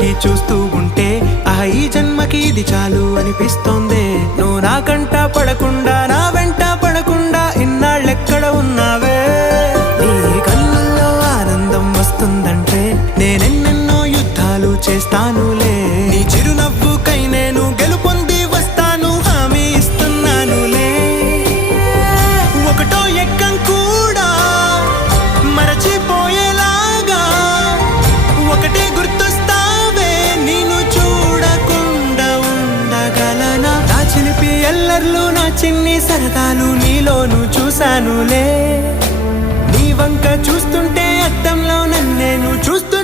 పెట్టి చూస్తూ ఉంటే ఈ జన్మకి ఇది చాలు అనిపిస్తోంది. నువ్వు నా కంట పడకుండా నా వెంట పడకుండా ఇన్నాళ్ళెక్కడ ఉన్నావే? నీ కళ్ళల్లో ఆనందం వస్తుందంటే నేనెన్నెన్నో యుద్ధాలు చేస్తానులే. నీ చిరునవ్వుకై నేను గెలుపొంది వస్తాను, హామీ ఇస్తున్నానులే. ఒకటో ఎక్కం కూడా మరచిపోయేలాగా ఒకటే గుర్తొస్తావే, నేను చూడకుండా ఉండగలనా? నా చిలిపి ఎల్లర్లు నా చిన్ని సరదాలు నీలోను చూశానులే. నీ వంక చూస్తుంటే అద్దంలో నన్నేను చూస్తూ